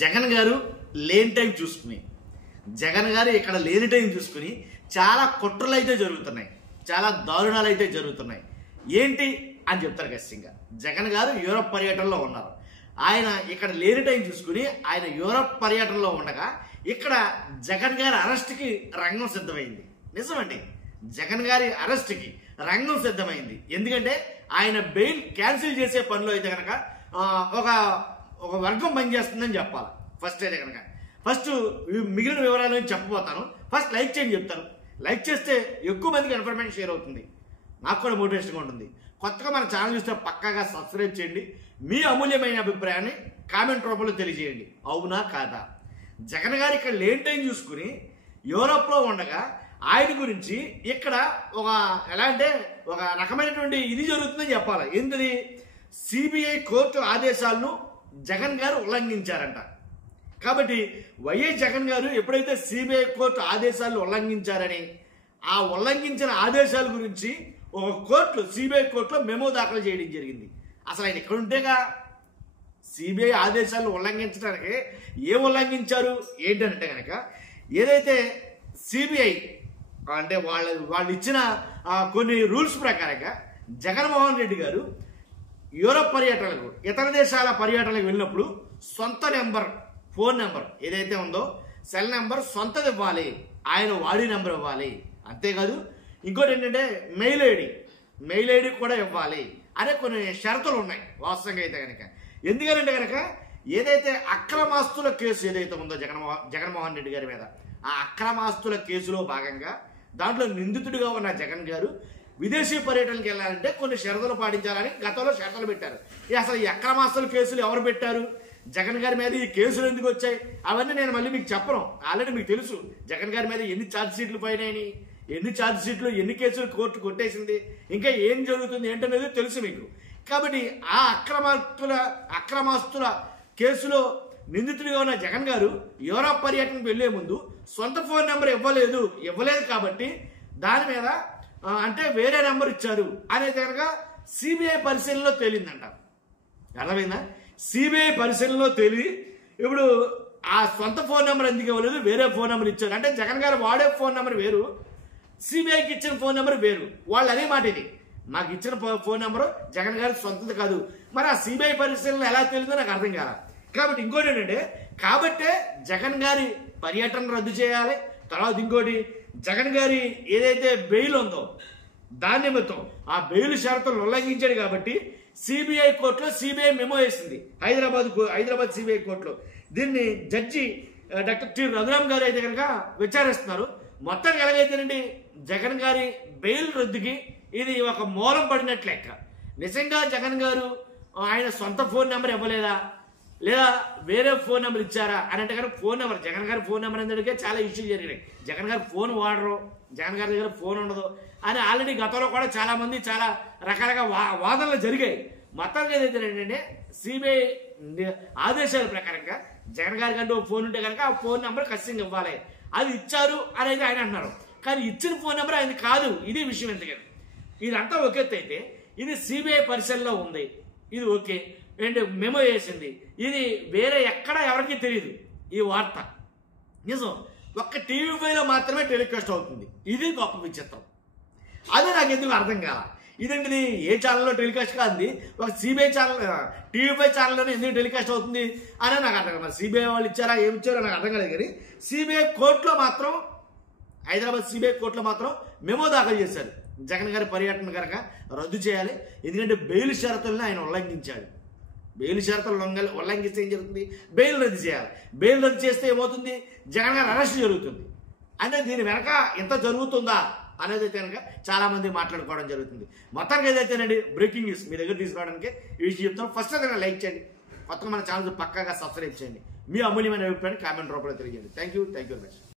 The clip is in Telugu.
జగన్ గారు లేని టైం చూసుకుని జగన్ గారు ఇక్కడ లేని టైం చూసుకుని చాలా కుట్రలు అయితే జరుగుతున్నాయి, చాలా దారుణాలు అయితే జరుగుతున్నాయి. ఏంటి అని చెప్తారు ఖచ్చితంగా. జగన్ గారు యూరప్ పర్యటనలో ఉన్నారు. ఆయన ఇక్కడ లేని టైం చూసుకుని ఆయన యూరప్ పర్యటనలో ఉండగా ఇక్కడ జగన్ గారి అరెస్ట్కి రంగం సిద్ధమైంది. నిజమండి, జగన్ గారి అరెస్ట్కి రంగం సిద్ధమైంది. ఎందుకంటే ఆయన బెయిల్ క్యాన్సిల్ చేసే పనిలో అయితే కనుక ఒక ఒక వర్గం పనిచేస్తుందని చెప్పాలి. ఫస్ట్ అయితే కనుక మిగిలిన వివరాలు చెప్పబోతాను. ఫస్ట్ లైక్ చేయండి చెప్తాను. లైక్ చేస్తే ఎక్కువ మందికి ఇన్ఫర్మేషన్ షేర్ అవుతుంది, నాకు కూడా మోటివేషన్గా ఉంటుంది. కొత్తగా మన ఛానల్ చూస్తే పక్కాగా సబ్స్క్రైబ్ చేయండి. మీ అమూల్యమైన అభిప్రాయాన్ని కామెంట్ రూపంలో తెలియజేయండి. అవునా కాదా? జగన్ గారు ఇక్కడ లేని టైం చూసుకుని యూరోప్లో ఉండగా ఆయన గురించి ఇక్కడ ఎలా అంటే ఒక రకమైనటువంటి ఇది జరుగుతుందని చెప్పాలి. ఏంటిది? సిబిఐ కోర్టు ఆదేశాలను జగన్ గారు ఉల్లంఘించారంట. కాబట్టి వైఎస్ జగన్ గారు ఎప్పుడైతే సిబిఐ కోర్టు ఆదేశాలను ఉల్లంఘించారని ఆ ఉల్లంఘించిన ఆదేశాల గురించి ఒక కోర్టు సిబిఐ కోర్టులో మెమో దాఖలు చేయడం జరిగింది. అసలు ఆయన ఇక్కడ ఉంటేగా సిబిఐ ఆదేశాలను ఉల్లంఘించడానికి ఏం ఉల్లంఘించారు ఏంటంటే కనుక ఏదైతే సిబిఐ అంటే వాళ్ళు ఇచ్చిన కొన్ని రూల్స్ ప్రకారంగా జగన్మోహన్ రెడ్డి గారు యూరోప్ పర్యటనలకు ఇతర దేశాల పర్యటనలకు వెళ్ళినప్పుడు సొంత నెంబర్, ఫోన్ నెంబర్ ఏదైతే ఉందో సెల్ నెంబర్ సొంతది ఇవ్వాలి, ఆయన వాడి నెంబర్ ఇవ్వాలి. అంతేకాదు ఇంకోటి ఏంటంటే మెయిల్ ఐడి కూడా ఇవ్వాలి అనే కొన్ని షరతులు ఉన్నాయి వాస్తవంగా అయితే కనుక. ఎందుకంటే కనుక ఏదైతే అక్రమాస్తుల కేసు ఏదైతే ఉందో జగన్మోహన్ రెడ్డి గారి మీద, ఆ అక్రమాస్తుల కేసులో భాగంగా దాంట్లో నిందితుడిగా ఉన్న జగన్ గారు విదేశీ పర్యటనకి వెళ్ళాలంటే కొన్ని షరతులు పాటించాలని గతంలో షరతులు పెట్టారు. అసలు ఈ అక్రమాస్తుల కేసులు ఎవరు పెట్టారు, జగన్ గారి మీద ఈ కేసులు ఎందుకు వచ్చాయి, అవన్నీ నేను మళ్ళీ మీకు చెప్పను. ఆల్రెడీ మీకు తెలుసు జగన్ గారి మీద ఎన్ని ఛార్జ్ షీట్లు పోయినాయని, ఎన్ని ఛార్జ్ షీట్లు, ఎన్ని కేసులు కోర్టు కొట్టేసింది, ఇంకా ఏం జరుగుతుంది ఏంటనేది తెలుసు మీకు. కాబట్టి ఆ అక్రమాస్తుల కేసులో నిందితుడిగా ఉన్న జగన్ గారు యూరోప్ పర్యటనకు వెళ్లే ముందు సొంత ఫోన్ నెంబర్ ఇవ్వలేదు కాబట్టి దాని మీద అంటే వేరే నెంబర్ ఇచ్చారు అనేది కనుక సిబిఐ పరిశీలనలో తేలిందంట. అర్థమైందా? సిబిఐ పరిశీలనలో తేలి ఇప్పుడు ఆ సొంత ఫోన్ నెంబర్ ఎందుకు ఇవ్వలేదు, వేరే ఫోన్ నెంబర్ ఇచ్చారు. అంటే జగన్ గారు వాడే ఫోన్ నెంబర్ వేరు, సిబిఐకి ఇచ్చిన ఫోన్ నెంబర్ వేరు. వాళ్ళు అదే మాట, ఇది మాకు ఇచ్చిన ఫోన్ నెంబరు జగన్ గారి సొంతది కాదు. మరి ఆ సిబిఐ పరిశీలన ఎలా తెలియదో నాకు అర్థం కాల. కాబట్టి ఇంకోటి ఏంటంటే కాబట్టే జగన్ గారి పర్యటన రద్దు చేయాలి. తర్వాత ఇంకోటి జగన్ గారి ఏదైతే బెయిల్ ఉందో దాని నిమిత్తం ఆ బెయిల్ షరతులను ఉల్లంఘించాడు కాబట్టి సిబిఐ కోర్టులో సిబిఐ మెమో వేసింది. హైదరాబాద్ సిబిఐ కోర్టులో దీన్ని జడ్జి డాక్టర్ టి రఘురామ్ గారు అయితే కనుక విచారిస్తున్నారు. మొత్తం ఎలాగైతేనండి జగన్ గారి బెయిల్ రద్దుకి ఇది ఒక మూలం పడినట్లు లెక్క. నిజంగా జగన్ గారు ఆయన సొంత ఫోన్ నెంబర్ ఇవ్వలేదా, లేదా వేరే ఫోన్ నెంబర్ ఇచ్చారా అని అంటే కనుక ఫోన్ నెంబర్ జగన్ గారి ఫోన్ నెంబర్ ఎందుకే చాలా ఇష్యూలు జరిగినాయి. జగన్ గారు ఫోన్ వాడరు, జగన్ గారి దగ్గర ఫోన్ ఉండదు అని ఆల్రెడీ గతంలో కూడా చాలా మంది చాలా రకాలుగా వాదనలు జరిగాయి. మొత్తానికి ఏదైతే ఏంటంటే సిబిఐ ఆదేశాల ప్రకారంగా జగన్ గారి కంటే ఫోన్ ఉంటే కనుక ఆ ఫోన్ నెంబర్ ఖచ్చితంగా ఇవ్వాలి, అది ఇచ్చారు అనేది ఆయన అంటున్నారు. కానీ ఇచ్చిన ఫోన్ నెంబర్ ఆయన కాదు, ఇది విషయం. ఎందుకని ఇదంతా ఒక ఎత్తు అయితే ఇది సిబిఐ పరిశీలనలో ఉంది, ఇది ఓకే అండ్ మెమో వేసింది, ఇది వేరే ఎక్కడ ఎవరికి తెలియదు. ఈ వార్త నిజం ఒక్క టీవీ5లో మాత్రమే టెలికాస్ట్ అవుతుంది. ఇది గొప్ప విచిత్రం. అదే నాకు ఎందుకు అర్థం కాల. ఇదేంటిది ఏ ఛానల్లో టెలికాస్ట్ కాదు, ఒక సిబిఐ ఛానల్ టీవీ5 ఛానల్లోనే ఎందుకు టెలికాస్ట్ అవుతుంది అని నాకు అర్థం కాదు. సిబిఐ వాళ్ళు ఇచ్చారా ఏమి ఇచ్చారో నాకు అర్థం కాలేదు. కానీ సిబిఐ కోర్టులో మాత్రం హైదరాబాద్ సిబిఐ కోర్టులో మాత్రం మెమో దాఖలు చేశారు. జగన్ గారి పర్యటన కనుక రద్దు చేయాలి, ఎందుకంటే బెయిల్ షరతులను ఆయన ఉల్లంఘించాడు. బెయిల్ షరతులు ఉల్లంఘిస్తే ఏం జరుగుతుంది? బెయిల్ రద్దు చేయాలి. బెయిల్ రద్దు చేస్తే ఏమవుతుంది? జగన్ గారు అరెస్ట్ జరుగుతుంది. అంటే దీని వెనక ఎంత జరుగుతుందా అనేది అయితే కనుక చాలా మంది మాట్లాడుకోవడం జరుగుతుంది. మొత్తానికి ఏదైతేనండి బ్రేకింగ్ న్యూస్ మీ దగ్గర తీసుకురావడానికి ఈ విషయం చెప్తాను. ఫస్ట్ అయితే లైక్ చేయండి, కొత్తగా మన ఛానల్ పక్కాగా సబ్స్క్రైబ్ చేయండి. మీ అమూల్యమైన అభిప్రాయాన్ని కామెంట్ రూపంలో తెలియజేయండి. Thank you very much.